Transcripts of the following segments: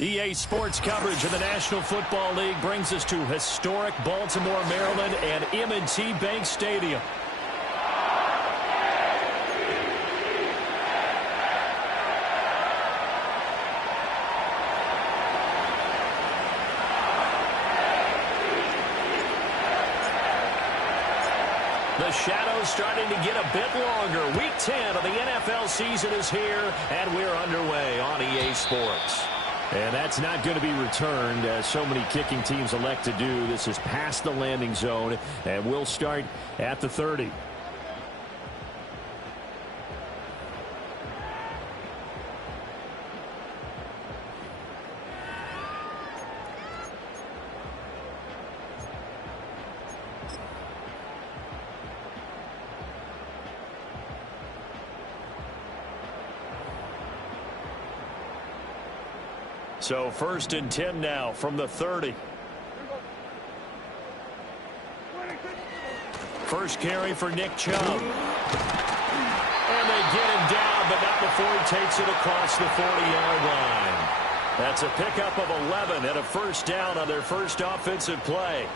EA Sports coverage of the National Football League brings us to historic Baltimore, Maryland, and M&T Bank Stadium. The shadow's starting to get a bit longer. Week 10 of the NFL season is here, and we're underway on EA Sports. And that's not going to be returned, as so many kicking teams elect to do. This is past the landing zone, and we'll start at the 30. So 1st and 10 now from the 30. First carry for Nick Chubb. And they get him down, but not before he takes it across the 40-yard line. That's a pickup of 11 and a first down on their first offensive play.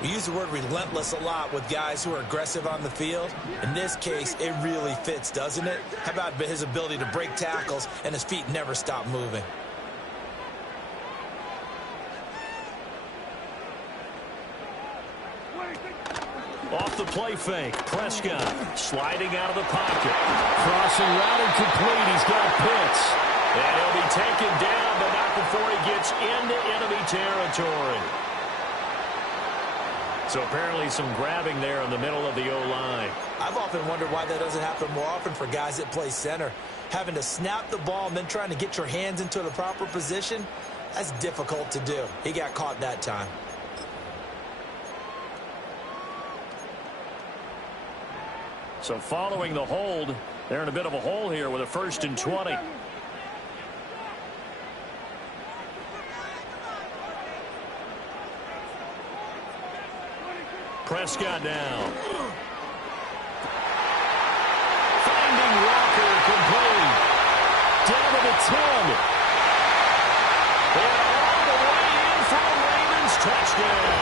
We use the word relentless a lot with guys who are aggressive on the field. In this case, it really fits, doesn't it? How about his ability to break tackles and his feet never stop moving? Off the play fake, Prescott sliding out of the pocket. Crossing route and complete. He's got Pitts. And he'll be taken down, but not before he gets into enemy territory. So apparently some grabbing there in the middle of the O-line. I've often wondered why that doesn't happen more often for guys that play center. Having to snap the ball and then trying to get your hands into the proper position, that's difficult to do. He got caught that time. So following the hold, they're in a bit of a hole here with a 1st and 20. Prescott down. Finding Walker complete. Down to the 10. And all the way in for a Ravens touchdown.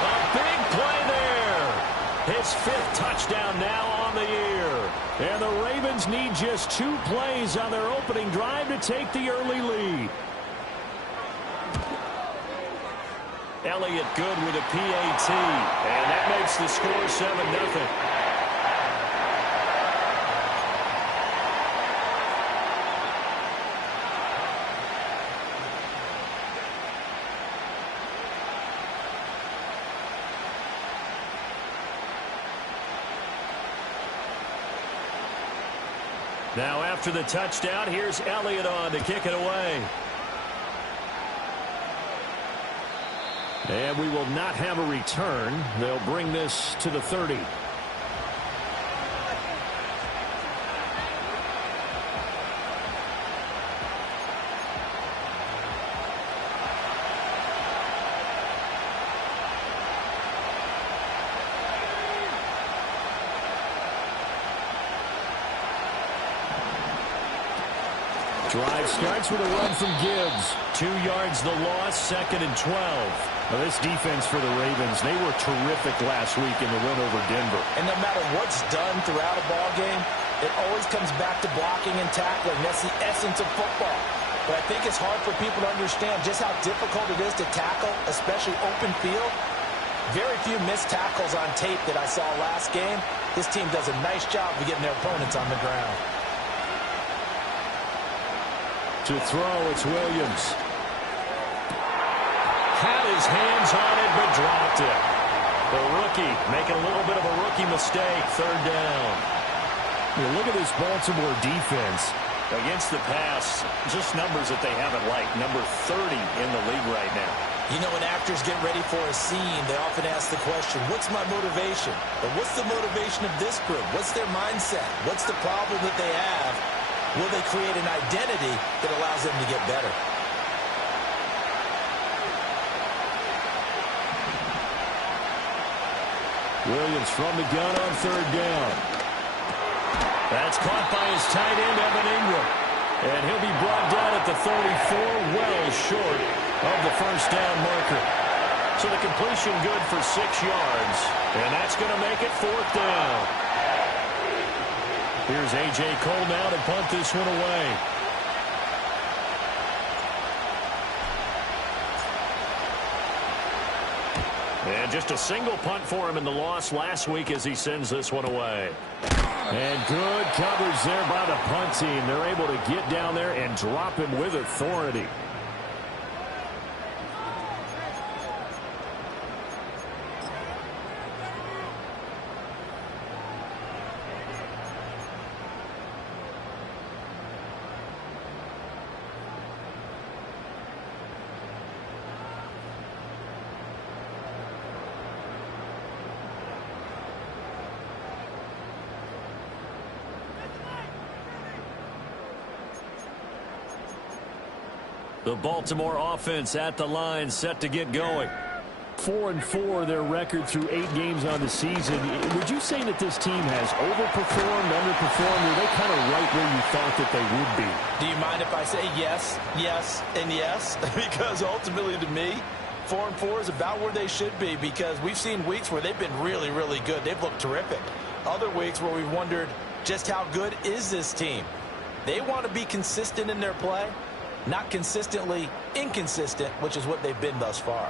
A big play there. His 5th touchdown now on the year. And the Ravens need just 2 plays on their opening drive to take the early lead. Elliott good with a PAT. And that makes the score 7-0. Now after the touchdown, here's Elliott on to kick it away. And we will not have a return. They'll bring this to the 30. Drive starts with a run from Gibbs. 2 yards the loss, 2nd and 12. Now this defense for the Ravens, they were terrific last week in the win over Denver. And no matter what's done throughout a ball game, it always comes back to blocking and tackling. That's the essence of football. But I think it's hard for people to understand just how difficult it is to tackle, especially open field. Very few missed tackles on tape that I saw last game. This team does a nice job of getting their opponents on the ground. To throw, it's Williams. Had his hands on it, but dropped it. The rookie making a little bit of a rookie mistake, 3rd down. You look at this Baltimore defense against the pass, just numbers that they haven't liked. Number 30 in the league right now. You know, when actors get ready for a scene, they often ask the question, what's my motivation? But what's the motivation of this group? What's their mindset? What's the problem that they have? Will they create an identity that allows them to get better? Williams from the gun on 3rd down. That's caught by his tight end, Evan Ingram. And he'll be brought down at the 34, well short of the first down marker. So the completion good for 6 yards, and that's going to make it 4th down. Here's A.J. Cole now to punt this one away. And just a single punt for him in the loss last week as he sends this one away. And good coverage there by the punt team. They're able to get down there and drop him with authority. The Baltimore offense at the line, set to get going. 4-4 their record through 8 games on the season. Would you say that this team has overperformed, underperformed, or are they kind of right where you thought that they would be? Do you mind if I say yes, yes, and yes? Because ultimately to me, 4-4 is about where they should be, because we've seen weeks where they've been really, really good. They've looked terrific. Other weeks where we've wondered just how good is this team. They want to be consistent in their play. Not consistently inconsistent, which is what they've been thus far.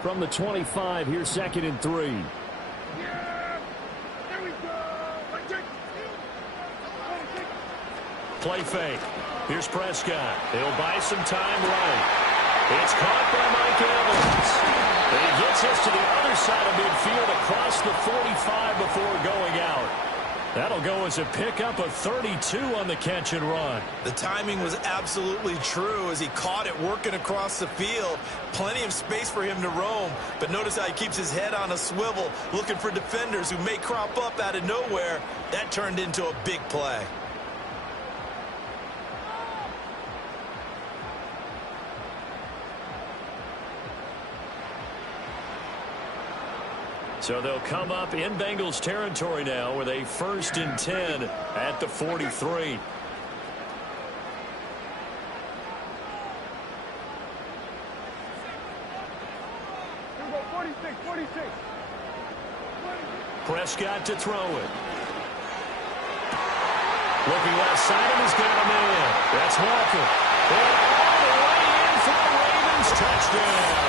From the 25, here's 2nd and 3. Yeah, there we go. Play fake. Here's Prescott. He'll buy some time running. It's caught by Mike Evans. And he gets us to the other side of midfield across the 45 before going out. That'll go as a pickup of 32 on the catch and run. The timing was absolutely true as he caught it working across the field. Plenty of space for him to roam, but notice how he keeps his head on a swivel, looking for defenders who may crop up out of nowhere. That turned into a big play. So they'll come up in Bengals territory now with a 1st and 10 at the 43. Prescott to throw it. Looking left side, and he's got a man. That's Walker. And all the way in for the Ravens. Touchdown.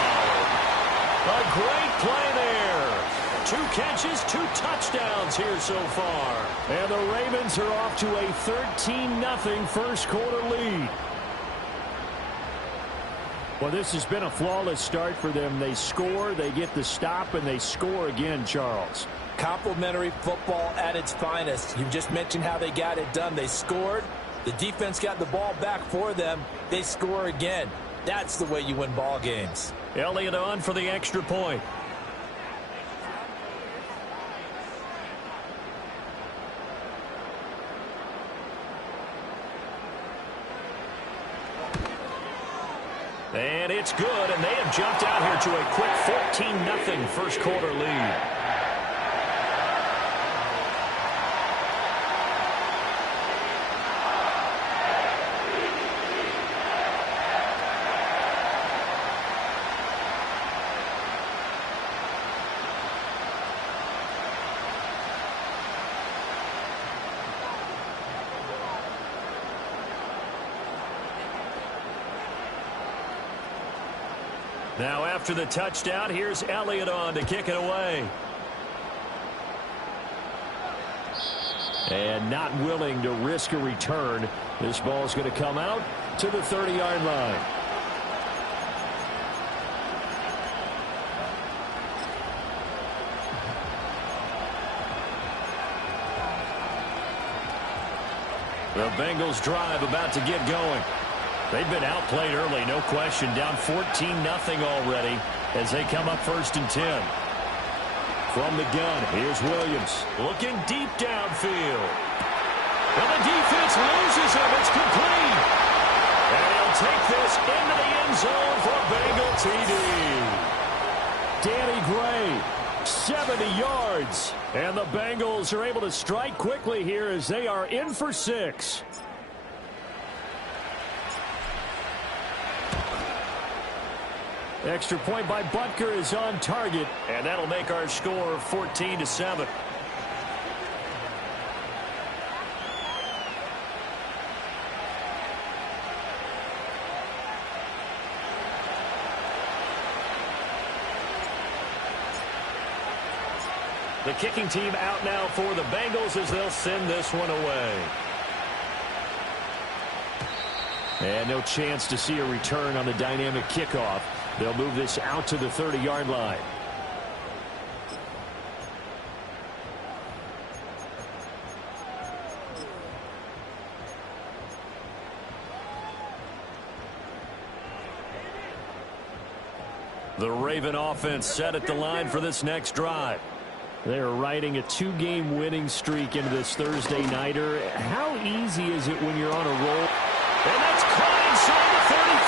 A great play there. 2 catches, 2 touchdowns here so far. And the Ravens are off to a 13-0 first quarter lead. Well, this has been a flawless start for them. They score, they get the stop, and they score again, Charles. Complimentary football at its finest. You just mentioned how they got it done. They scored. The defense got the ball back for them. They score again. That's the way you win ball games. Elliott on for the extra point. And it's good, and they have jumped out here to a quick 14-0 first quarter lead. Now after the touchdown, here's Elliott on to kick it away. And not willing to risk a return. This ball's going to come out to the 30-yard line. The Bengals drive about to get going. They've been outplayed early, no question. Down 14-0 already as they come up 1st and 10. From the gun, here's Williams. Looking deep downfield. And the defense loses him. It's complete. And he'll take this into the end zone for a Bengal TD. Danny Gray 70 yards. And the Bengals are able to strike quickly here as they are in for 6. Extra point by Butker is on target, and that'll make our score 14-7. The kicking team out now for the Bengals as they'll send this one away. And no chance to see a return on the dynamic kickoff. They'll move this out to the 30-yard line. The Raven offense set at the line for this next drive. They're riding a 2-game winning streak into this Thursday nighter. How easy is it when you're on a roll? And that's caught inside the 35.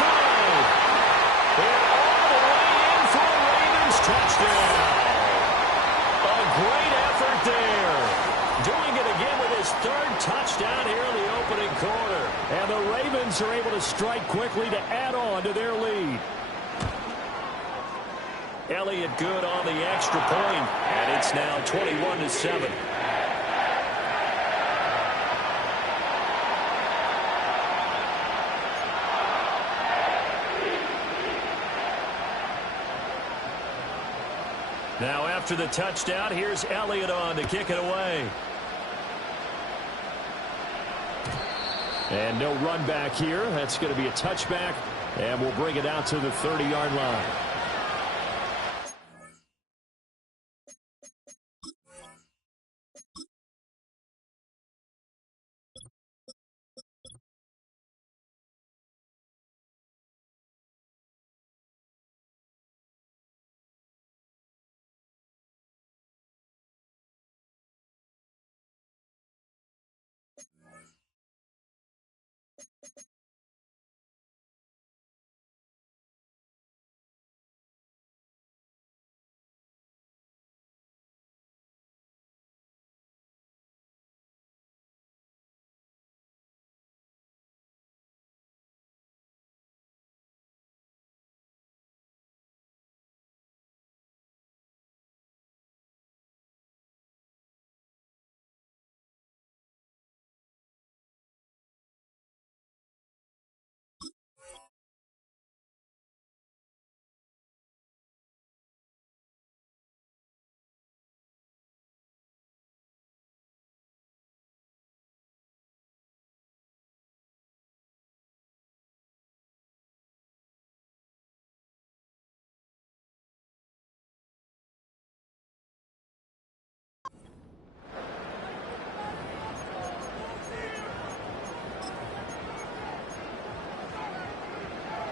And all the way in for a Ravens touchdown. A great effort there. Doing it again with his 3rd touchdown here in the opening quarter. And the Ravens are able to strike quickly to add on to their lead. Elliott good on the extra point, and it's now 21-7. Now after the touchdown, here's Elliott on to kick it away. And no run back here. That's going to be a touchback, and we'll bring it out to the 30-yard line.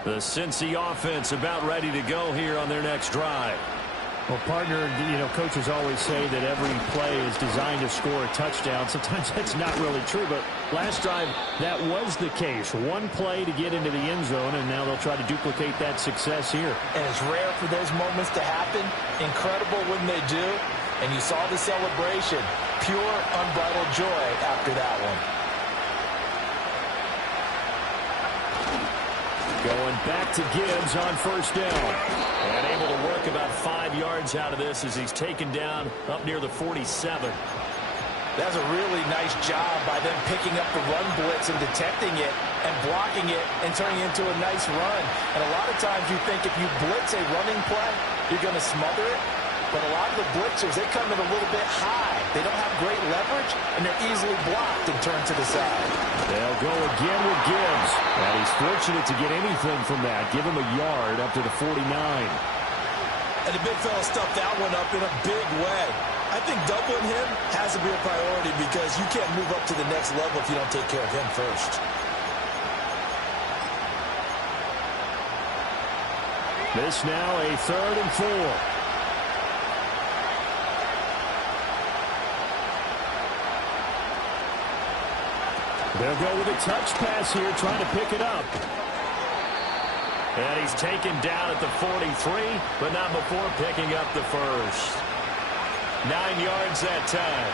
The Cincy offense about ready to go here on their next drive. Well, partner, coaches always say that every play is designed to score a touchdown. Sometimes that's not really true, but last drive, that was the case. One play to get into the end zone, and now they'll try to duplicate that success here. And it's rare for those moments to happen. Incredible when they do. And you saw the celebration. Pure, unbridled joy after that one. Going back to Gibbs on first down. And able to work about 5 yards out of this as he's taken down up near the 47. That's a really nice job by them picking up the run blitz and detecting it and blocking it and turning it into a nice run. And a lot of times you think if you blitz a running play, you're going to smother it. But a lot of the blitzers, they come in a little bit high. They don't have great leverage, and they're easily blocked and turned to the side. They'll go again with Gibbs. And he's fortunate to get anything from that. Give him a yard up to the 49. And the big fella stuffed that one up in a big way. I think doubling him has to be a priority because you can't move up to the next level if you don't take care of him first. This now a 3rd and 4. They'll go with a touch pass here, trying to pick it up. And he's taken down at the 43, but not before picking up the first. 9 yards that time.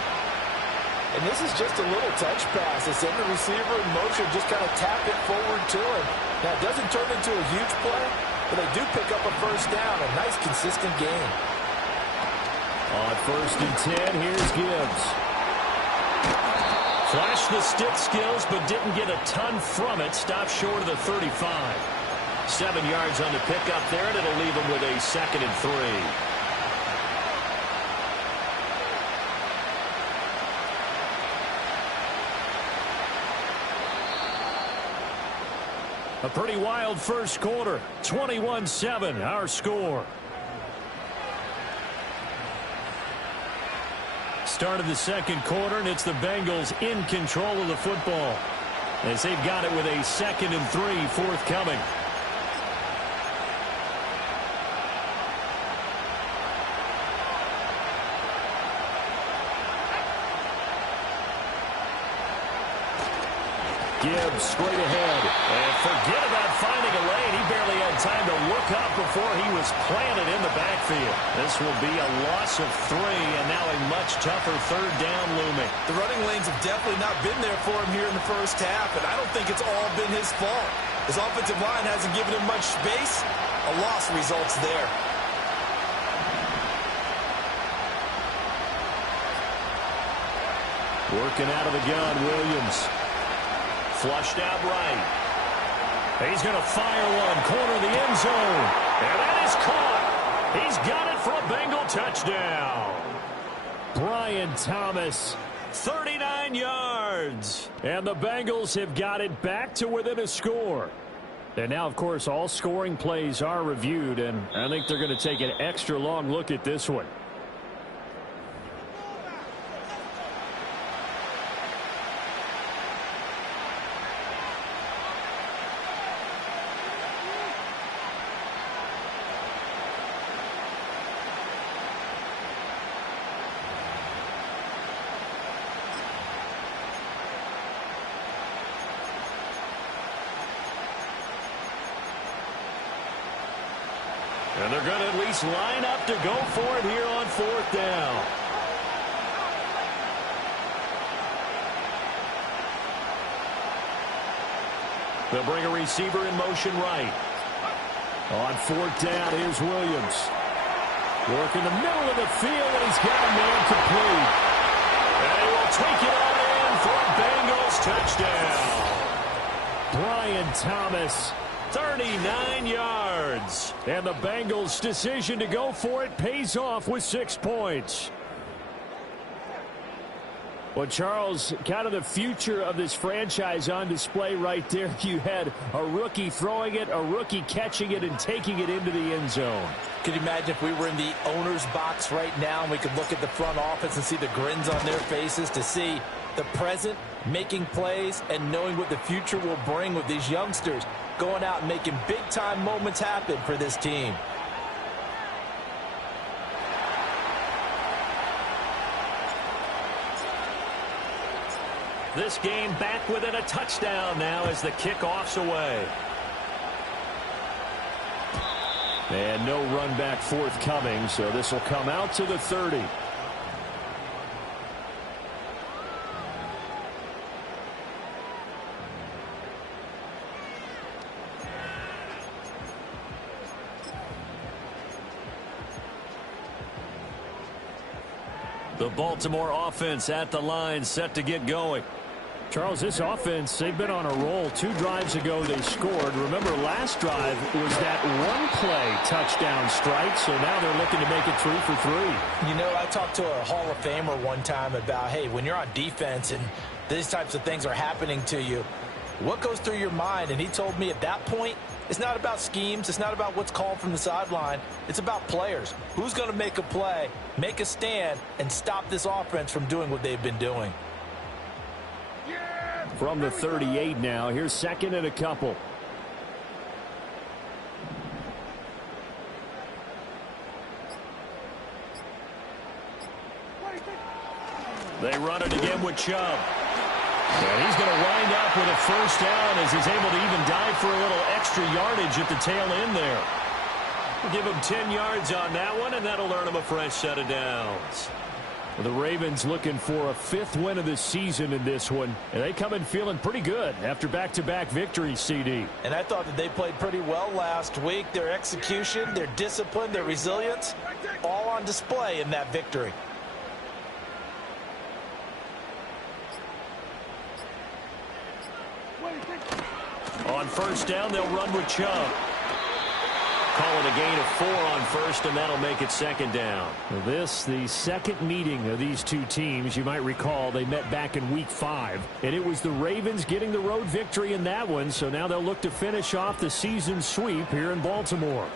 And this is just a little touch pass. They send the receiver in motion, just kind of tap it forward to him. Now, it doesn't turn into a huge play, but they do pick up a first down. A nice, consistent gain. On 1st and 10, here's Gibbs. Flashed the stick skills, but didn't get a ton from it. Stopped short of the 35. 7 yards on the pickup there, and it'll leave him with a 2nd and 3. A pretty wild first quarter. 21-7, our score. Start of the second quarter, and it's the Bengals in control of the football as they've got it with a 2nd and 3 forthcoming. Gibbs straight ahead. And forget about finding a lane. He barely had time to look up before he was planted in the backfield. This will be a loss of 3, and now a much tougher 3rd down looming. The running lanes have definitely not been there for him here in the first half, and I don't think it's all been his fault. His offensive line hasn't given him much space. A loss results there. Working out of the gun, Williams. Flushed out right. He's going to fire one. Corner of the end zone. And that is caught. He's got it for a Bengal touchdown. Brian Thomas, 39 yards. And the Bengals have got it back to within a score. And now, of course, all scoring plays are reviewed, and I think they're going to take an extra long look at this one. And they're going to at least line up to go for it here on 4th down. They'll bring a receiver in motion right. On 4th down, here's Williams. Working the middle of the field, and he's got a man complete. And he will take it on in for a Bengals touchdown. Brian Thomas, 39 yards. And the Bengals' decision to go for it pays off with 6 points. Well, Charles, kind of the future of this franchise on display right there. You had a rookie throwing it, a rookie catching it, and taking it into the end zone. Could you imagine if we were in the owner's box right now and we could look at the front office and see the grins on their faces, to see the present making plays and knowing what the future will bring with these youngsters going out and making big-time moments happen for this team. This game back within a touchdown now as the kickoff's away. And no run back forthcoming, so this will come out to the 30. The Baltimore offense at the line, set to get going. Charles, this offense, they've been on a roll. 2 drives ago they scored. Remember, last drive was that one-play touchdown strike, so now they're looking to make it 3 for 3. You know, I talked to a Hall of Famer one time about, hey, when you're on defense and these types of things are happening to you, what goes through your mind? And he told me at that point, it's not about schemes. It's not about what's called from the sideline. It's about players. Who's going to make a play, make a stand, and stop this offense from doing what they've been doing? From the 38 now, here's 2nd and a couple. They run it again with Chubb. And he's going to wind up with a first down as he's able to even dive for a little extra yardage at the tail end there. We'll give him 10 yards on that one, and that'll earn him a fresh set of downs. The Ravens looking for a 5th win of the season in this one. And they come in feeling pretty good after back-to-back victories, CD. And I thought that they played pretty well last week. Their execution, their discipline, their resilience, all on display in that victory. On first down, they'll run with Chubb. Call it a gain of 4 on first, and that'll make it 2nd down. This, the second meeting of these two teams. You might recall they met back in Week 5, and it was the Ravens getting the road victory in that one, so now they'll look to finish off the season sweep here in Baltimore.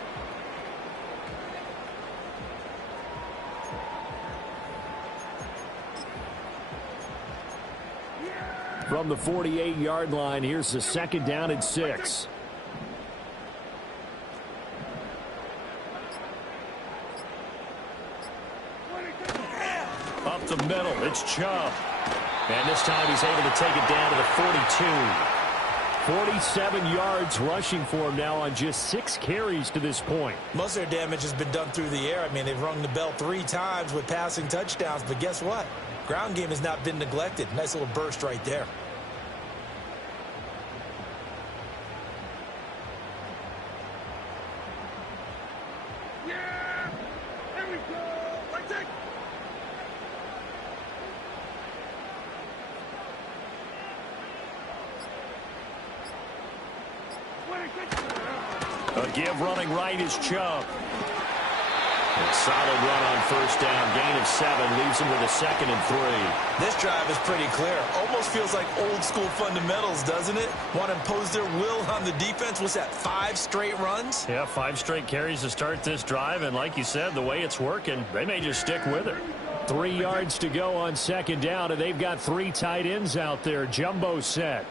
From the 48-yard line, here's the 2nd down and 6. Up the middle, it's Chubb. And this time he's able to take it down to the 42. 47 yards rushing for him now on just 6 carries to this point. Most of their damage has been done through the air. I mean, they've rung the bell 3 times with passing touchdowns, but guess what? Ground game has not been neglected. Nice little burst right there. Yeah! There we go! Right there! A give running right is Chubb. A solid run on first down. Gain of 7 leaves him with a 2nd and 3. This drive is pretty clear. Almost feels like old school fundamentals, doesn't it? Want to impose their will on the defense. What's that, 5 straight runs? Yeah, 5 straight carries to start this drive. And like you said, the way it's working, they may just stick with it. 3 yards to go on 2nd down, and they've got 3 tight ends out there. Jumbo set.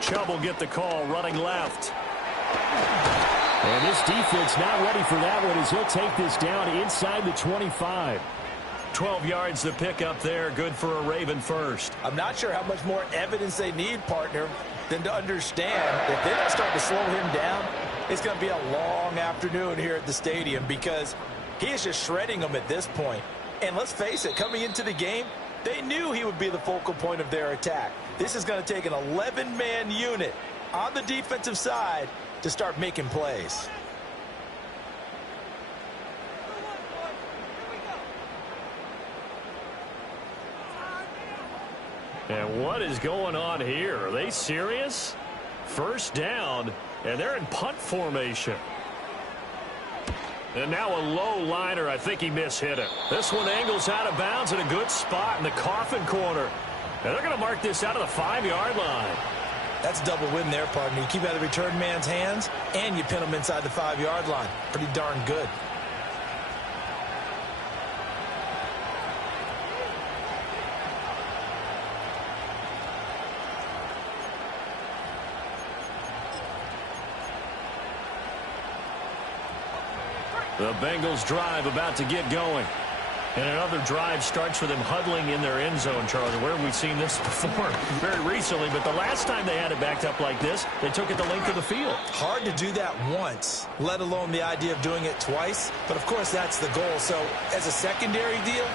Chubb will get the call, running left. And this defense not ready for that one as he'll take this down inside the 25. 12 yards to pick up there. Good for a Raven first. I'm not sure how much more evidence they need, partner, than to understand if they don't start to slow him down, it's going to be a long afternoon here at the stadium because he is just shredding them at this point. And let's face it, coming into the game, they knew he would be the focal point of their attack. This is going to take an 11-man unit on the defensive side to start making plays. And what is going on here? Are they serious? First down, and they're in punt formation. And now a low liner. I think he mishit it. This one angles out of bounds in a good spot in the coffin corner. And they're going to mark this out of the 5-yard line. That's a double win there, partner. You keep out of the return man's hands, and you pin him inside the 5-yard line. Pretty darn good. The Bengals drive about to get going. And another drive starts with them huddling in their end zone, Charlie. Where have we seen this before? Very recently, but the last time they had it backed up like this, they took it the length of the field. Hard to do that once, let alone the idea of doing it twice. But, of course, that's the goal. So, as a secondary deal,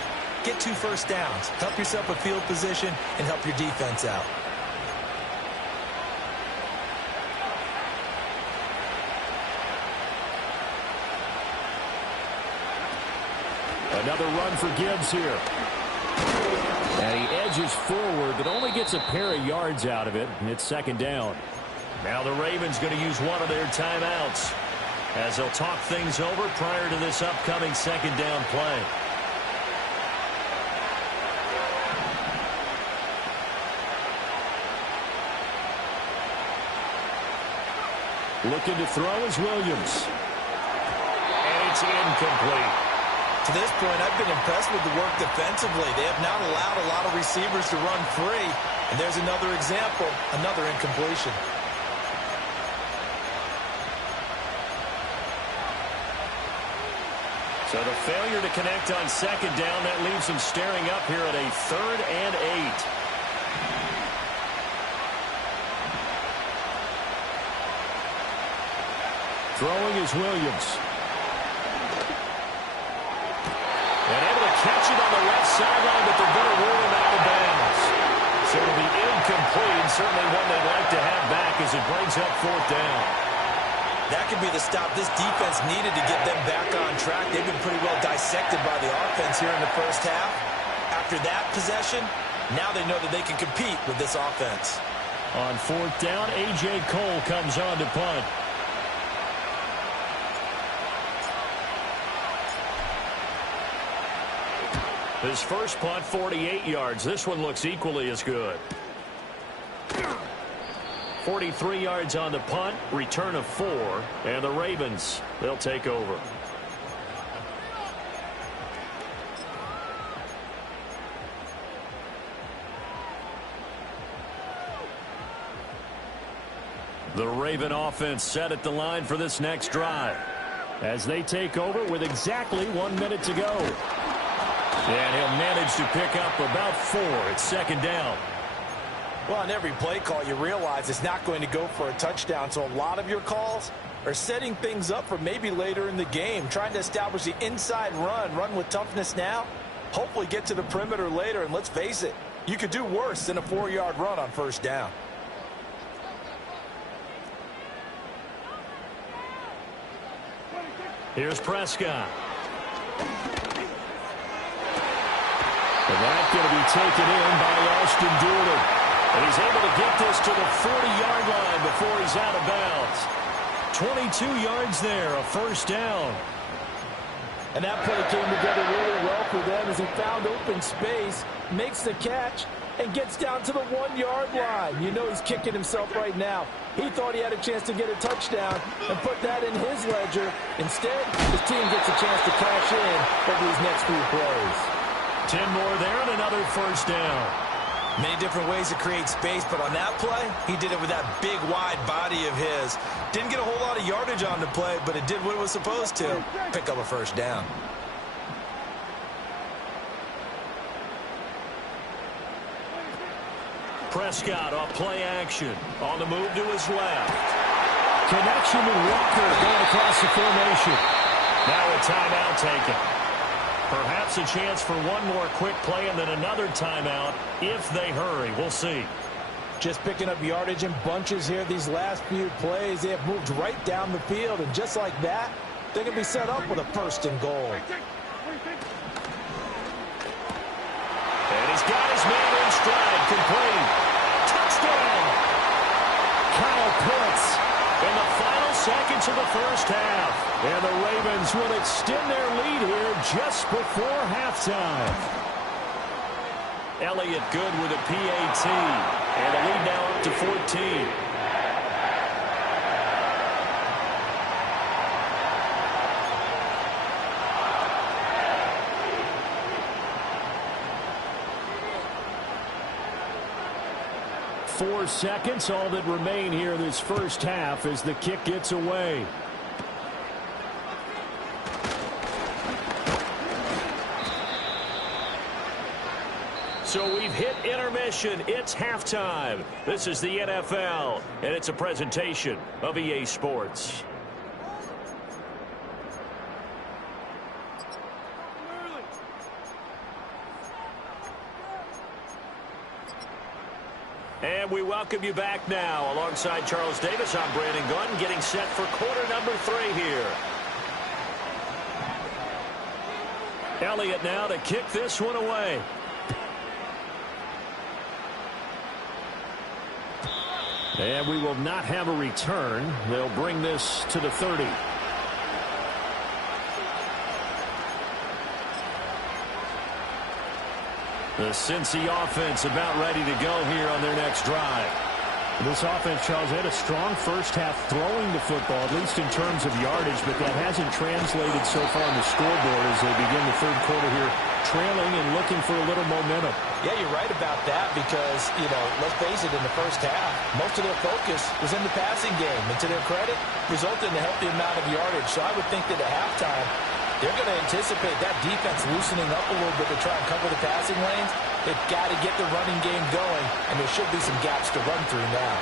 get 2 first downs. Help yourself with field position and help your defense out. Another run for Gibbs here. And he edges forward, but only gets a pair of yards out of it, and it's 2nd down. Now the Ravens going to use one of their timeouts as they'll talk things over prior to this upcoming 2nd down play. Looking to throw is Williams. And it's incomplete. To this point, I've been impressed with the work defensively. They have not allowed a lot of receivers to run free. And there's another example, another incompletion. So the failure to connect on 2nd down, that leaves them staring up here at a 3rd and 8. Throwing is Williams. And able to catch it on the left sideline, but they're going to rule him out of bounds. So it'll be incomplete, certainly one they'd like to have back as it brings up 4th down. That could be the stop this defense needed to get them back on track. They've been pretty well dissected by the offense here in the first half. After that possession, now they know that they can compete with this offense. On 4th down, A.J. Cole comes on to punt. His first punt, 48 yards. This one looks equally as good. 43 yards on the punt, return of 4, and the Ravens, they'll take over. The Raven offense set at the line for this next drive as they take over with exactly 1 minute to go. And he'll manage to pick up about 4 at 2nd down. Well, on every play call, you realize it's not going to go for a touchdown, so a lot of your calls are setting things up for maybe later in the game, trying to establish the inside run with toughness now, hopefully get to the perimeter later, and let's face it, you could do worse than a 4-yard run on 1st down. Here's Prescott. And that's going to be taken in by Austin Doolin. And he's able to get this to the 40-yard line before he's out of bounds. 22 yards there, a 1st down. And that play came together really well for them as he found open space, makes the catch, and gets down to the 1-yard line. You know he's kicking himself right now. He thought he had a chance to get a touchdown and put that in his ledger. Instead, his team gets a chance to cash in over these next few plays. 10 more there and another 1st down. Many different ways to create space, but on that play, he did it with that big, wide body of his. Didn't get a whole lot of yardage on the play, but it did what it was supposed to. Pick up a 1st down. Prescott off play action. On the move to his left. Connection with Walker going across the formation. Now a timeout taken. Perhaps a chance for one more quick play and then another timeout if they hurry. We'll see. Just picking up yardage in bunches here these last few plays. They have moved right down the field, and just like that, they're going to be set up with a 1st and goal. And he's got his man in stride, complete. Touchdown! Kyle Pitts in the final seconds of the first half. And the Ravens will extend their lead here just before halftime. Elliott good with a PAT. And the lead now up to 14. Four seconds, all that remain here this first half as the kick gets away. So we've hit intermission. It's halftime. This is the NFL, and it's a presentation of EA Sports. And we welcome you back now. Alongside Charles Davis, I'm Brandon Gunn, getting set for quarter number 3 here. Elliott now to kick this one away. And we will not have a return. They'll bring this to the 30. The Cincy offense about ready to go here on their next drive. This offense, Charles, had a strong first half throwing the football, at least in terms of yardage, but that hasn't translated so far on the scoreboard as they begin the third quarter here, trailing and looking for a little momentum. Yeah, you're right about that because, let's face it, in the first half, most of their focus was in the passing game. And to their credit, resulted in a healthy amount of yardage. So I would think that at halftime, they're going to anticipate that defense loosening up a little bit to try and cover the passing lanes. They've got to get the running game going, and there should be some gaps to run through now.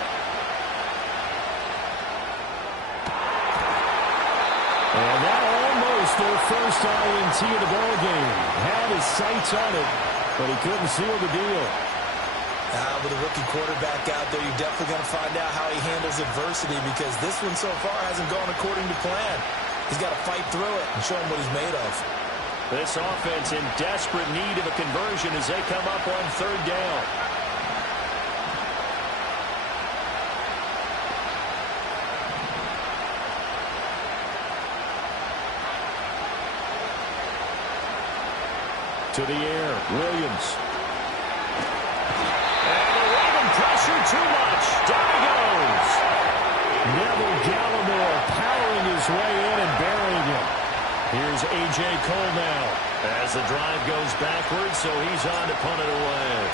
And that almost their first INT of the ball game. Had his sights on it, but he couldn't seal the deal. With a rookie quarterback out there, you're definitely going to find out how he handles adversity, because this one so far hasn't gone according to plan. He's got to fight through it and show him what he's made of. This offense in desperate need of a conversion as they come up on third down. To the air, Williams. And they leave him pressure too much. Down he goes. Neville Gallimore powering his way in and burying him. Here's A.J. Cole now as the drive goes backwards, so he's on to punt it away.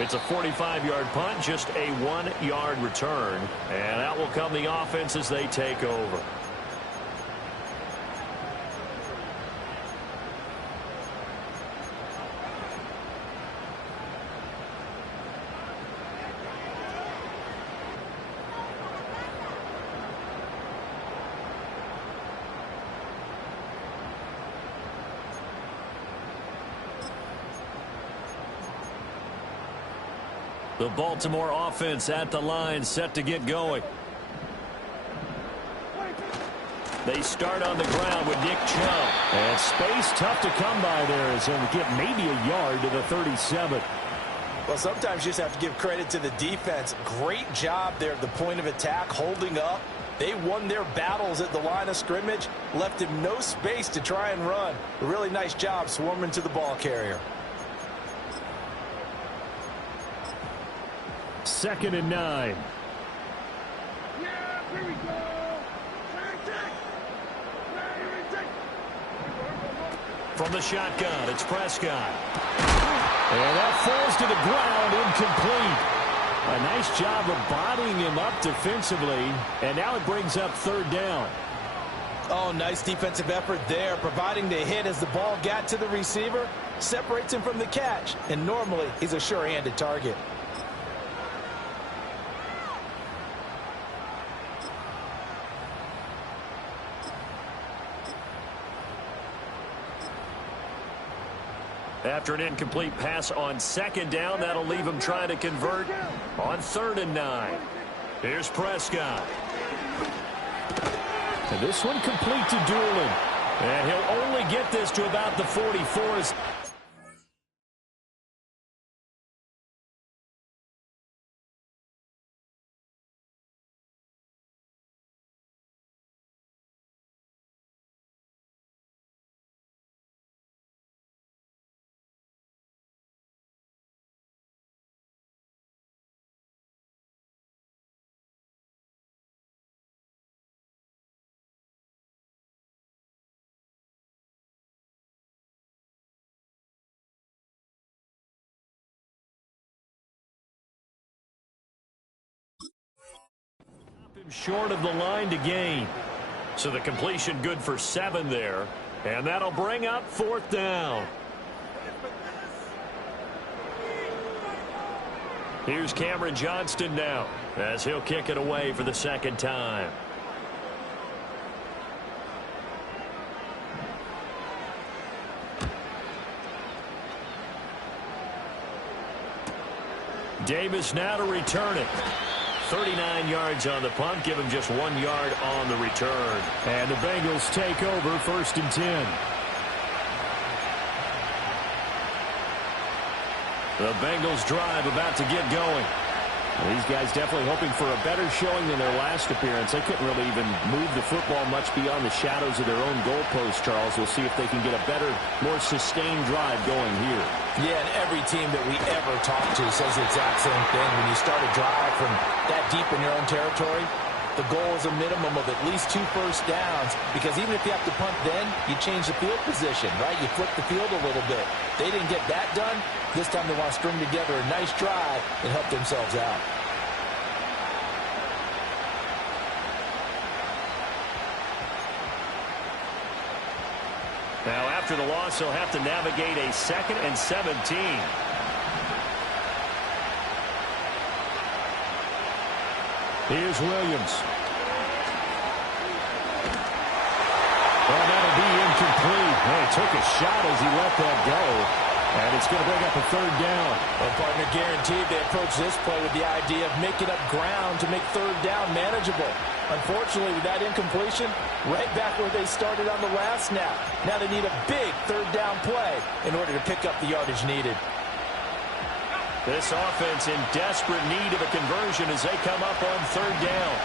It's a 45-yard punt, just a 1-yard return. And out will come the offense as they take over. The Baltimore offense at the line, set to get going. They start on the ground with Nick Chubb. And space tough to come by there as he'll get maybe a yard to the 37. Well, sometimes you just have to give credit to the defense. Great job there at the point of attack, holding up. They won their battles at the line of scrimmage, left him no space to try and run. A really nice job swarming to the ball carrier. 2nd and 9. Yeah, here we go. From the shotgun, it's Prescott. And that falls to the ground, incomplete. A nice job of bodying him up defensively, and now it brings up 3rd down. Oh, nice defensive effort there, providing the hit as the ball got to the receiver, separates him from the catch, and normally he's a sure-handed target. After an incomplete pass on 2nd down, that'll leave him trying to convert on 3rd and 9. Here's Prescott. And this one complete to Doolin. And he'll only get this to about the 44. Short of the line to gain. So the completion good for 7 there. And that'll bring up 4th down. Here's Cameron Johnston now as he'll kick it away for the 2nd time. Davis now to return it. 39 yards on the punt, give him just 1 yard on the return. And the Bengals take over 1st and 10. The Bengals drive about to get going. Well, these guys definitely hoping for a better showing than their last appearance. They couldn't really even move the football much beyond the shadows of their own goalpost, Charles. We'll see if they can get a better, more sustained drive going here. Yeah, and every team that we ever talk to says the exact same thing. When you start a drive from that deep in your own territory, the goal is a minimum of at least 2 first downs, because even if you have to punt then, you change the field position, right? You flip the field a little bit. They didn't get that done. This time they want to string together a nice drive and help themselves out. Now, after the loss, he'll have to navigate a 2nd and 17. Here's Williams. Well, that'll be incomplete. Well, he took a shot as he let that go. And it's going to bring up a third down. Well, partner, guaranteed they approach this play with the idea of making up ground to make third down manageable. Unfortunately, with that incompletion, right back where they started on the last snap. Now they need a big third down play in order to pick up the yardage needed. This offense in desperate need of a conversion as they come up on third down.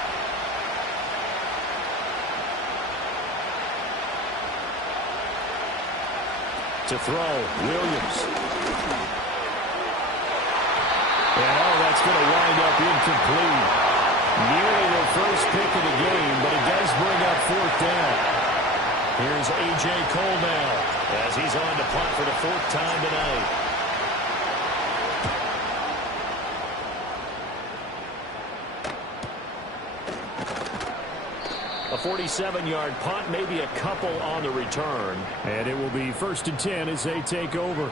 To throw, Williams. And that's going to wind up incomplete. Nearly their first pick of the game, but it does bring up fourth down. Here's A.J. Cole now as he's on to punt for the fourth time tonight. A 47-yard punt, maybe a couple on the return. And it will be 1st and 10 as they take over.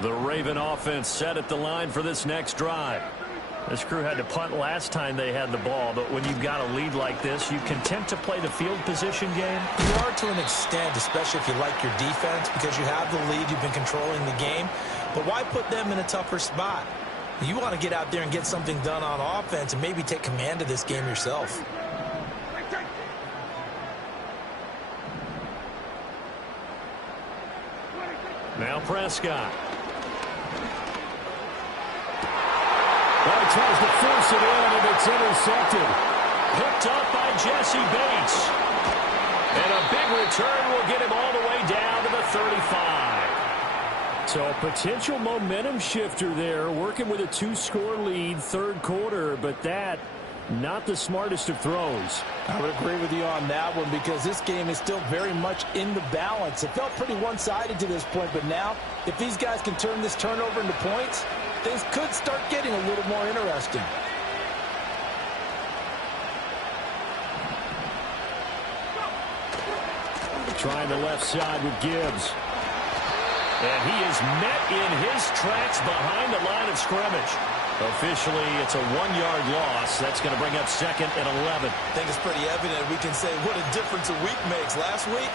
The Raven offense set at the line for this next drive. This crew had to punt last time they had the ball, but when you've got a lead like this, you can tend to play the field position game. You are to an extent, especially if you like your defense, because you have the lead, you've been controlling the game. But why put them in a tougher spot? You want to get out there and get something done on offense and maybe take command of this game yourself. Now Prescott. Well, he tries to force it in, and it's intercepted. Picked up by Jesse Bates. And a big return will get him all the way down to the 35. So a potential momentum shifter there, working with a 2-score lead, third quarter, but that, not the smartest of throws. I would agree with you on that one because this game is still very much in the balance. It felt pretty one-sided to this point, but now, if these guys can turn this turnover into points, things could start getting a little more interesting. Trying the left side with Gibbs. And he is met in his tracks behind the line of scrimmage. Officially, it's a 1-yard loss. That's going to bring up 2nd and 11. I think it's pretty evident we can say what a difference a week makes. Last week,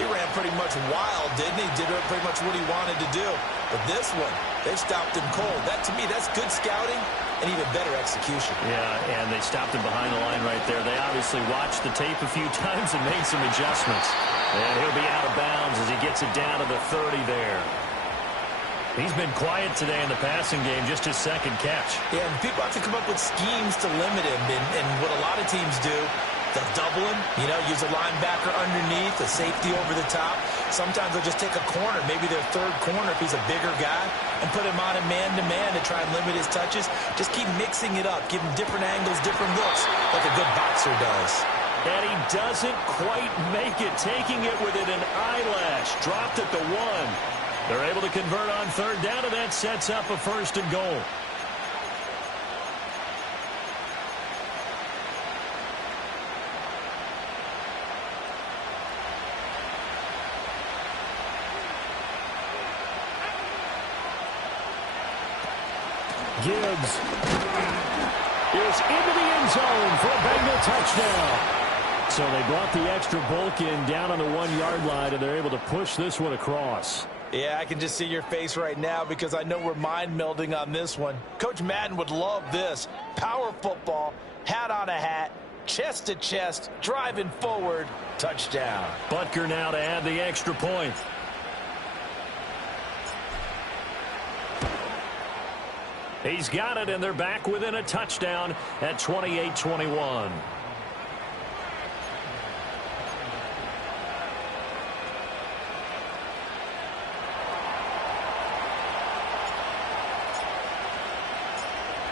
he ran pretty much wild, didn't he? Did pretty much what he wanted to do. But this one, they stopped him cold. That, to me, that's good scouting and even better execution. Yeah, and they stopped him behind the line right there. They obviously watched the tape a few times and made some adjustments. And he'll be out of bounds as he gets it down to the 30 there. He's been quiet today in the passing game, just his second catch. Yeah, and people have to come up with schemes to limit him. And what a lot of teams do, they'll double him, use a linebacker underneath, a safety over the top. Sometimes they'll just take a corner, maybe their third corner if he's a bigger guy, and put him on a man-to-man to try and limit his touches. Just keep mixing it up, give him different angles, different looks, like a good boxer does. And he doesn't quite make it, taking it within an eyelash. Dropped at the 1. They're able to convert on third down, and that sets up a 1st and goal. Gibbs is into the end zone for a Bengal touchdown. So they brought the extra bulk in down on the 1-yard line, and they're able to push this one across. Yeah, I can just see your face right now because I know we're mind melding on this one. Coach Madden would love this. Power football, hat on a hat, chest to chest, driving forward, touchdown. Butker now to add the extra point. He's got it, and they're back within a touchdown at 28-21.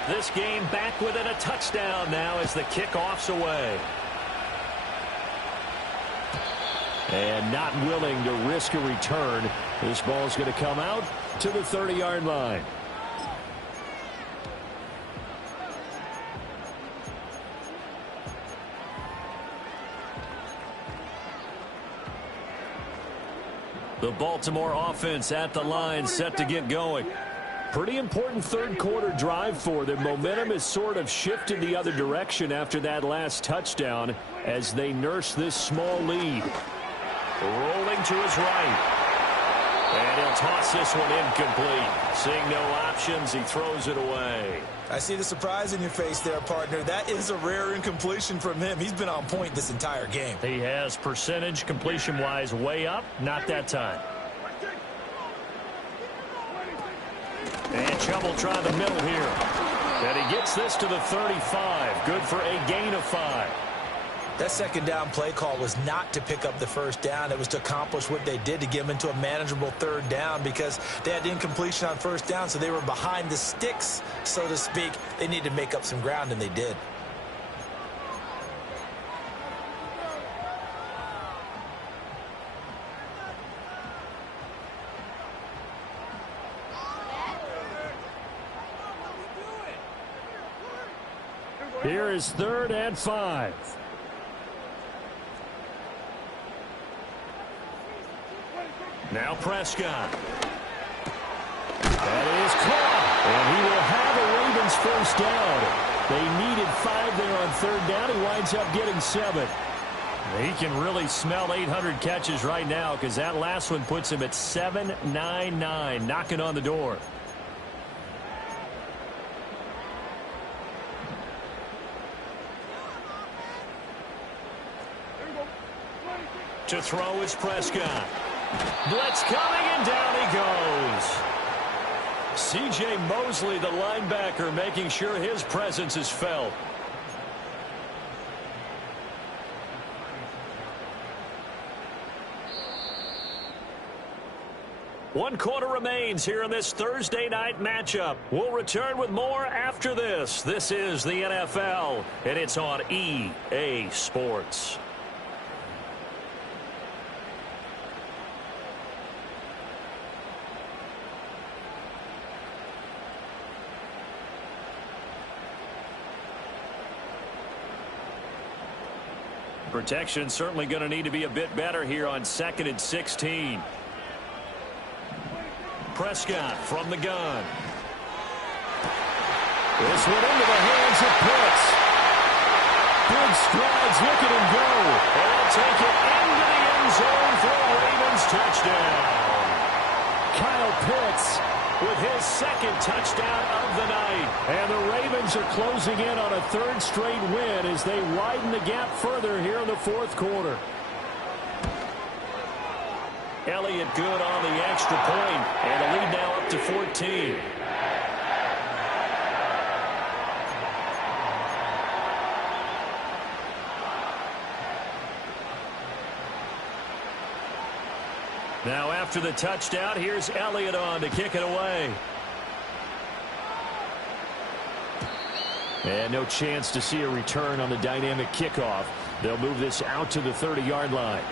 This game back within a touchdown now as the kickoff's away. And not willing to risk a return. This ball's going to come out to the 30-yard line. The Baltimore offense at the line, set to get going. Pretty important third quarter drive for them. Momentum has sort of shifted the other direction after that last touchdown as they nurse this small lead. Rolling to his right. And he'll toss this one incomplete. Seeing no options, he throws it away. I see the surprise in your face there, partner. That is a rare incompletion from him. He's been on point this entire game. He has percentage completion-wise way up. Not that time. And Chubb try the middle here. And he gets this to the 35. Good for a gain of 5. That second down play call was not to pick up the first down. It was to accomplish what they did, to get them into a manageable third down, because they had incompletion on first down, so they were behind the sticks, so to speak. They needed to make up some ground, and they did. Here is 3rd and 5. Now Prescott. That is caught. And he will have a Ravens first down. They needed 5 there on 3rd down. He winds up getting 7. He can really smell 800 catches right now, because that last one puts him at 799, knocking on the door. To throw is Prescott. Blitz coming, and down he goes. C.J. Mosley, the linebacker, making sure his presence is felt. One quarter remains here in this Thursday night matchup. We'll return with more after this. This is the NFL, and it's on EA Sports. Protection certainly going to need to be a bit better here on 2nd and 16. Prescott from the gun. This one into the hands of Pitts. Big strides, look at him go. And he'll take it into the end zone for a Ravens touchdown. Kyle Pitts with his 2nd touchdown of the night. And the Ravens are closing in on a 3rd straight win as they widen the gap further here in the 4th quarter. Elliott good on the extra point, and a lead now up to 14. Now after the touchdown, here's Elliott on to kick it away. And no chance to see a return on the dynamic kickoff. They'll move this out to the 30-yard line.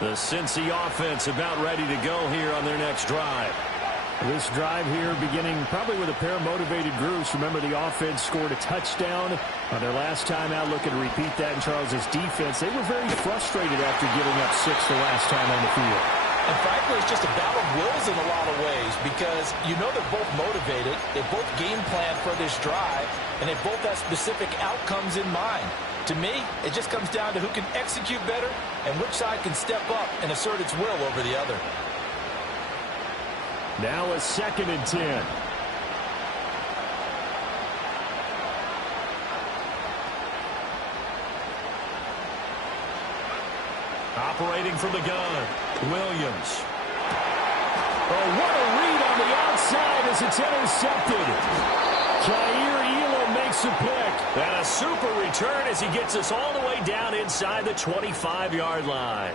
The Cincy offense about ready to go here on their next drive. This drive here beginning probably with a pair of motivated groups. Remember, the offense scored a touchdown on their last time out. Looking to repeat that in Charles's defense. They were very frustrated after giving up 6 the last time on the field. And frankly, it's just a battle of wills in a lot of ways, because you know they're both motivated. They both game plan for this drive, and they both have specific outcomes in mind. To me, it just comes down to who can execute better and which side can step up and assert its will over the other. Now a 2nd and 10. Operating from the gun, Williams. Oh, what a read on the outside as it's intercepted. Jair Elam makes a pick. And a super return as he gets us all the way down inside the 25-yard line.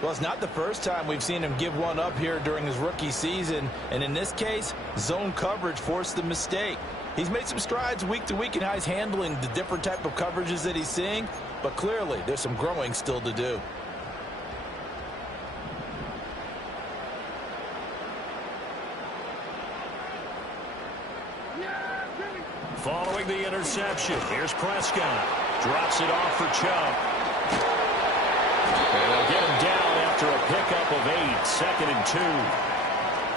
Well, it's not the first time we've seen him give one up here during his rookie season. And in this case, zone coverage forced the mistake. He's made some strides week to week in how he's handling the different type of coverages that he's seeing. But clearly, there's some growing still to do. Following the interception, here's Prescott. Drops it off for Chubb. And they'll get him down after a pickup of 8, 2nd and 2.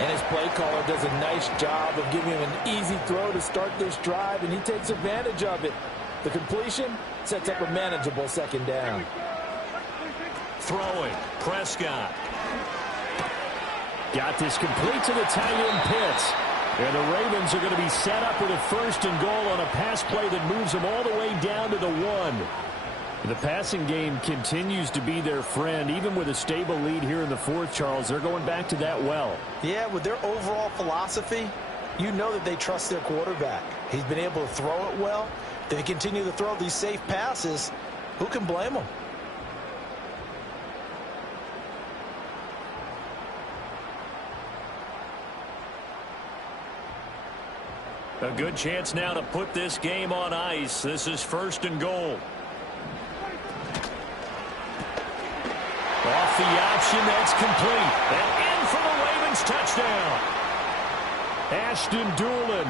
And his play caller does a nice job of giving him an easy throw to start this drive, and he takes advantage of it. The completion sets up a manageable 2nd down. Throwing, Prescott. Got this complete to the tight end Pitts. And the Ravens are going to be set up with a 1st and goal on a pass play that moves them all the way down to the 1. The passing game continues to be their friend. Even with a stable lead here in the 4th, Charles, they're going back to that well. Yeah, with their overall philosophy, you know that they trust their quarterback. He's been able to throw it well. They continue to throw these safe passes. Who can blame them? A good chance now to put this game on ice. This is 1st and goal. Off the option, that's complete. And in for the Ravens touchdown. Ashton Doolin,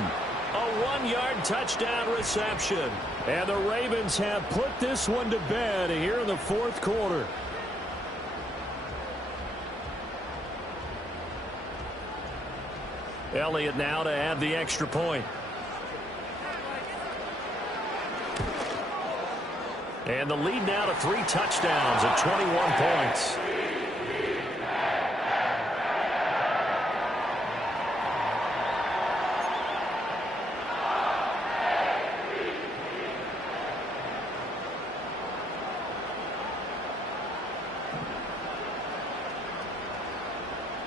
a 1-yard touchdown reception. And the Ravens have put this one to bed here in the 4th quarter. Elliott now to add the extra point. And the lead now to 3 touchdowns at 21 points.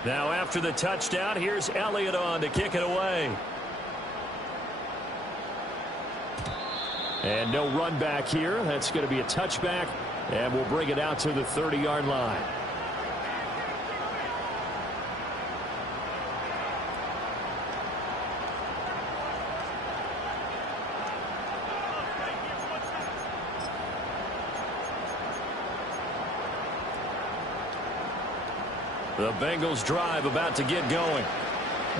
Now after the touchdown, here's Elliott on to kick it away. And no run back here. That's going to be a touchback, and we'll bring it out to the 30-yard line. The Bengals drive about to get going.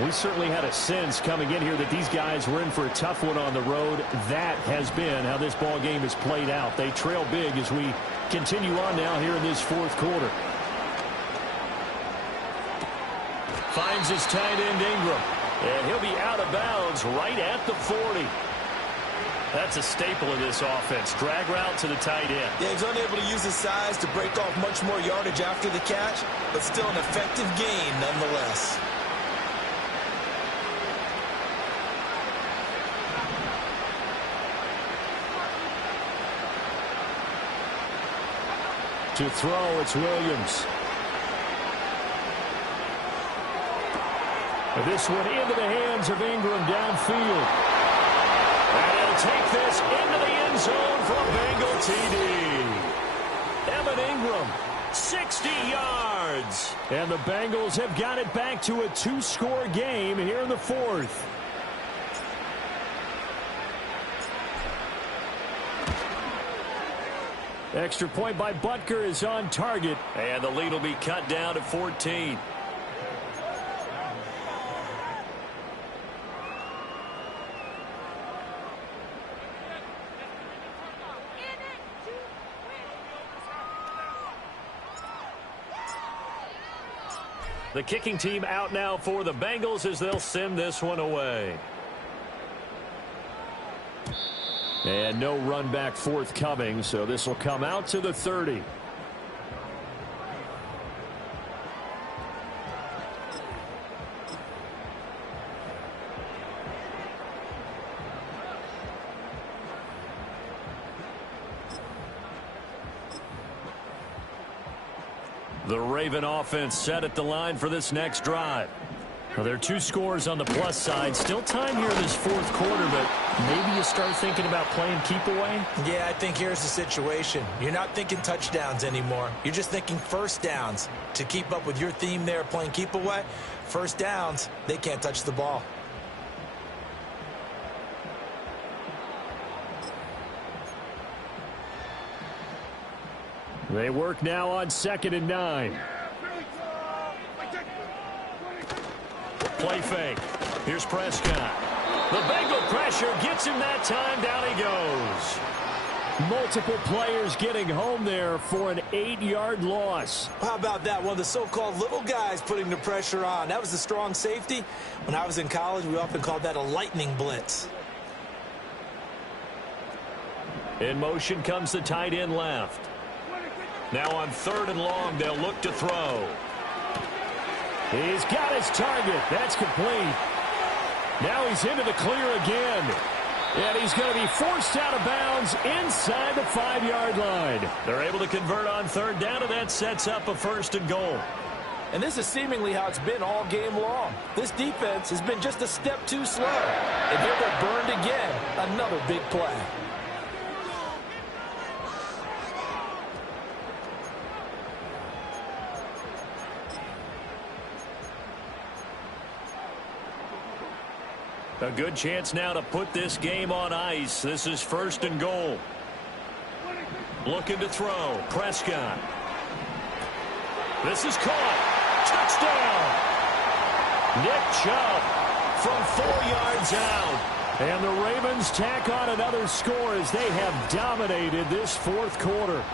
We certainly had a sense coming in here that these guys were in for a tough one on the road. That has been how this ball game has played out. They trail big as we continue on now here in this 4th quarter. Finds his tight end Ingram. And he'll be out of bounds right at the 40. That's a staple of this offense. Drag route to the tight end. Yeah, he's unable to use his size to break off much more yardage after the catch, but still an effective gain nonetheless. To throw, it's Williams. This one into the hands of Ingram downfield. And he'll take this into the end zone for a Bengal TD. Evan Ingram, 60 yards. And the Bengals have got it back to a 2-score game here in the 4th. Extra point by Butker is on target. And the lead will be cut down to 14. The kicking team out now for the Bengals as they'll send this one away. And no run back forthcoming, so this will come out to the 30. The Raven offense set at the line for this next drive. Well, there are 2 scores on the plus side. Still time here in this 4th quarter, but maybe you start thinking about playing keep away? Yeah, I think here's the situation. You're not thinking touchdowns anymore. You're just thinking 1st downs. To keep up with your theme there, playing keep away, 1st downs, they can't touch the ball. They work now on 2nd and 9. Play fake. Here's Prescott. The Bengal pressure gets him that time. Down he goes. Multiple players getting home there for an 8-yard loss. How about that? One of the so-called little guys putting the pressure on. That was the strong safety. When I was in college, we often called that a lightning blitz. In motion comes the tight end left. Now on 3rd and long, they'll look to throw. He's got his target. That's complete. Now he's into the clear again. And he's going to be forced out of bounds inside the 5-yard line. They're able to convert on 3rd down, and that sets up a 1st and goal. And this is seemingly how it's been all game long. This defense has been just a step too slow. And here they're burned again. Another big play. A good chance now to put this game on ice. This is 1st and goal. Looking to throw. Prescott. This is caught. Touchdown. Nick Chubb from 4 yards out. And the Ravens tack on another score as they have dominated this 4th quarter.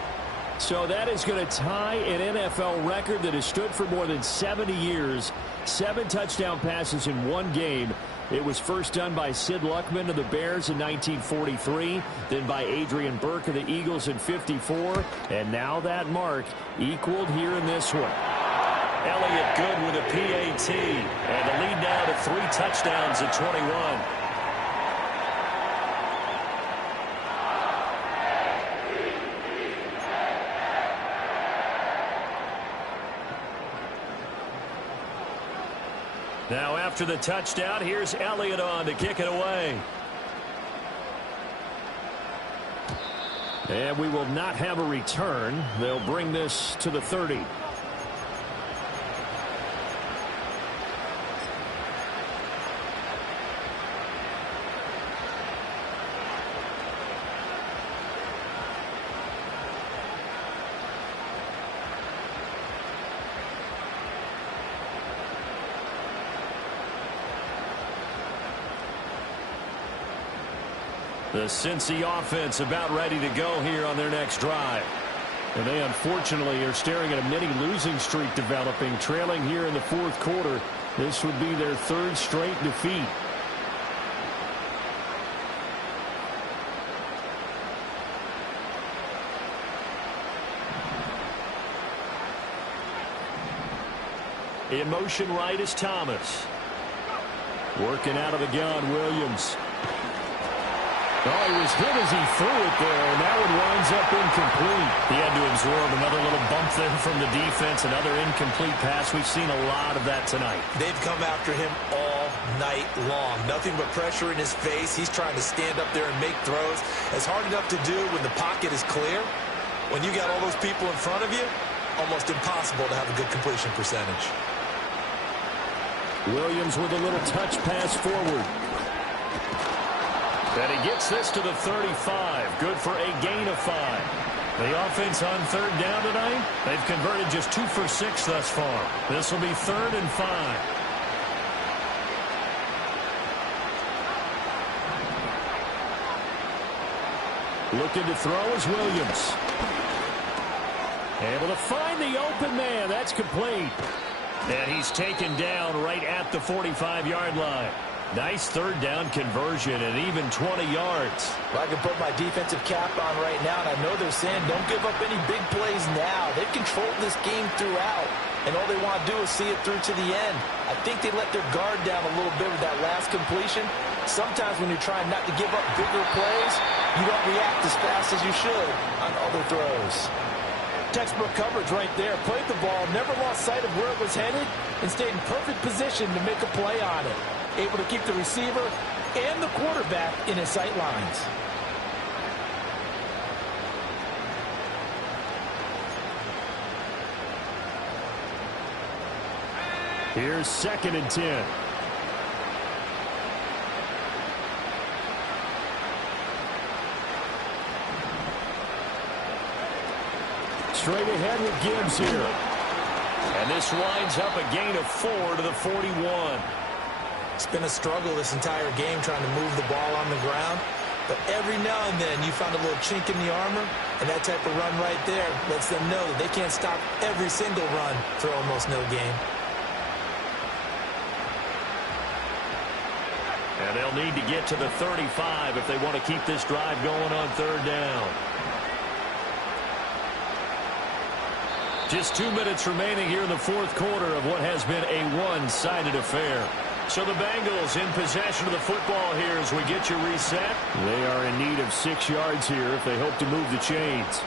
So that is going to tie an NFL record that has stood for more than 70 years. 7 touchdown passes in one game. It was first done by Sid Luckman of the Bears in 1943, then by Adrian Burke of the Eagles in 54, and now that mark equaled here in this one. Elliott good with a PAT, and the lead now to 3 touchdowns at 21. Now after the touchdown, here's Elliott on to kick it away. And we will not have a return. They'll bring this to the 30. The Cincy offense about ready to go here on their next drive. And they unfortunately are staring at a mini losing streak developing, trailing here in the 4th quarter. This would be their 3rd straight defeat. In motion right is Thomas. Working out of the gun, Williams. Oh, he was hit as he threw it there, and that one winds up incomplete. He had to absorb another little bump there from the defense, another incomplete pass. We've seen a lot of that tonight. They've come after him all night long. Nothing but pressure in his face. He's trying to stand up there and make throws. It's hard enough to do when the pocket is clear. When you got all those people in front of you, almost impossible to have a good completion percentage. Williams with a little touch pass forward. And he gets this to the 35. Good for a gain of 5. The offense on 3rd down tonight, they've converted just 2 for 6 thus far. This will be 3rd and 5. Looking to throw is Williams. Able to find the open man. That's complete. And he's taken down right at the 45-yard line. Nice 3rd down conversion and even 20 yards. Well, I can put my defensive cap on right now, and I know they're saying don't give up any big plays now. They've controlled this game throughout, and all they want to do is see it through to the end. I think they let their guard down a little bit with that last completion. Sometimes when you're trying not to give up bigger plays, you don't react as fast as you should on other throws. Textbook coverage right there. Played the ball, never lost sight of where it was headed, and stayed in perfect position to make a play on it. Able to keep the receiver and the quarterback in his sight lines. Here's 2nd and 10. Straight ahead with Gibbs here. And this winds up a gain of 4 to the 41. It's been a struggle this entire game trying to move the ball on the ground. But every now and then you find a little chink in the armor, and that type of run right there lets them know that they can't stop every single run for almost no gain. And they'll need to get to the 35 if they want to keep this drive going on third down. Just 2 minutes remaining here in the fourth quarter of what has been a one-sided affair. So the Bengals in possession of the football here as we get you reset. They are in need of 6 yards here if they hope to move the chains.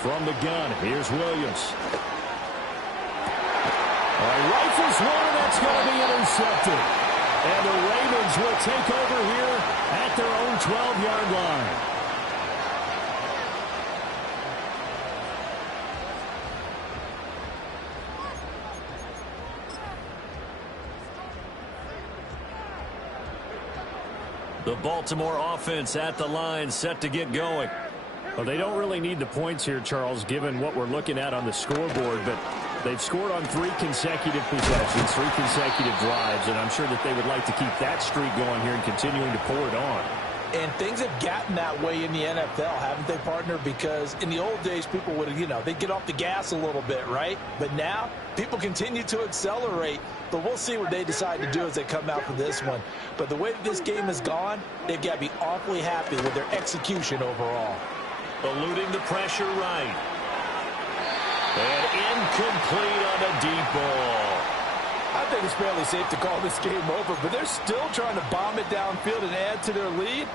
From the gun, here's Williams. Rifles one, and that's going to be intercepted. And the Ravens will take over here at their own 12-yard line. The Baltimore offense at the line, set to get going. Well, they don't really need the points here, Charles, given what we're looking at on the scoreboard, but they've scored on 3 consecutive possessions, 3 consecutive drives, and I'm sure that they would like to keep that streak going here and continuing to pour it on. And things have gotten that way in the NFL, haven't they, partner? Because in the old days, people would, they'd get off the gas a little bit, right? But now, people continue to accelerate. But we'll see what they decide to do as they come out for this one. But the way that this game has gone, they've got to be awfully happy with their execution overall. Eluding the pressure right. And incomplete on a deep ball. I think it's fairly safe to call this game over, but they're still trying to bomb it downfield and add to their lead.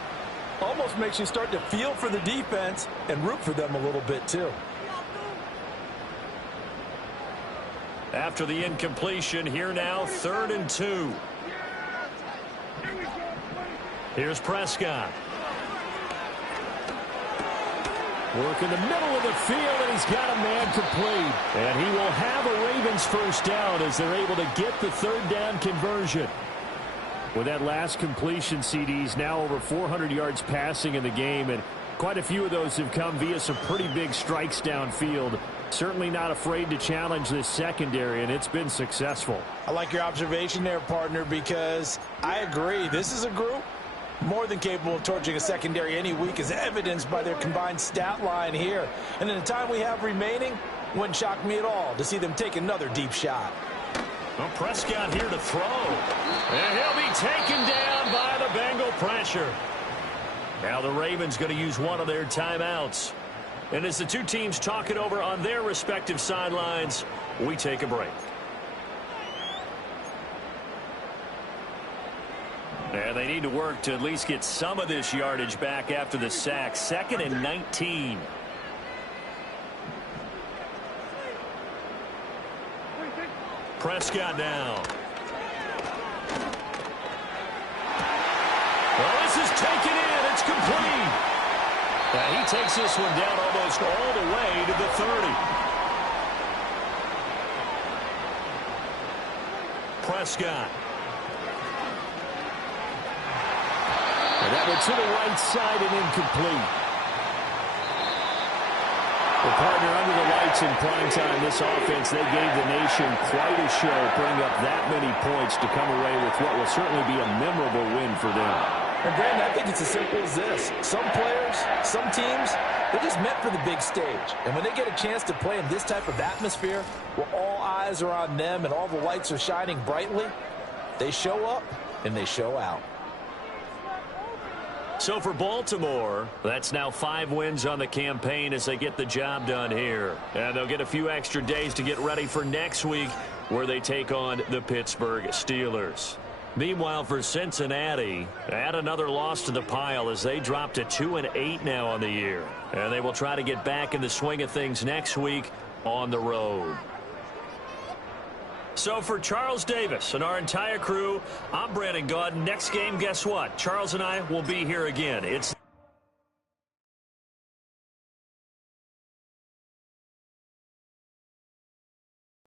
Almost makes you start to feel for the defense and root for them a little bit too. After the incompletion, here now, 3rd and 2. Here's Prescott. Work in the middle of the field, and he's got a man complete. And he will have a Ravens first down as they're able to get the 3rd down conversion. With that last completion, CD's now over 400 yards passing in the game, and quite a few of those have come via some pretty big strikes downfield. Certainly not afraid to challenge this secondary, and it's been successful. I like your observation there, partner, because I agree. This is a group more than capable of torching a secondary any week, as evidenced by their combined stat line here. And in the time we have remaining, wouldn't shock me at all to see them take another deep shot. Well, Prescott here to throw. And he'll be taken down by the Bengal pressure. Now the Ravens going to use one of their timeouts. And as the two teams talk it over on their respective sidelines, we take a break. And they need to work to at least get some of this yardage back after the sack. 2nd and 19. Prescott now. Well, this is taken in. It's complete. He takes this one down almost all the way to the 30. Prescott. And that one to the right side and incomplete. The partner under the lights in prime time, this offense, they gave the nation quite a show, putting up that many points to come away with what will certainly be a memorable win for them. And Brandon, I think it's as simple as this. Some players, some teams, they're just meant for the big stage. And when they get a chance to play in this type of atmosphere, where all eyes are on them and all the lights are shining brightly, they show up and they show out. So for Baltimore, that's now 5 wins on the campaign as they get the job done here. And they'll get a few extra days to get ready for next week, where they take on the Pittsburgh Steelers. Meanwhile, for Cincinnati, add another loss to the pile as they drop to 2-8 now on the year. And they will try to get back in the swing of things next week on the road. So for Charles Davis and our entire crew, I'm Brandon Gaudin. Next game, guess what? Charles and I will be here again. It's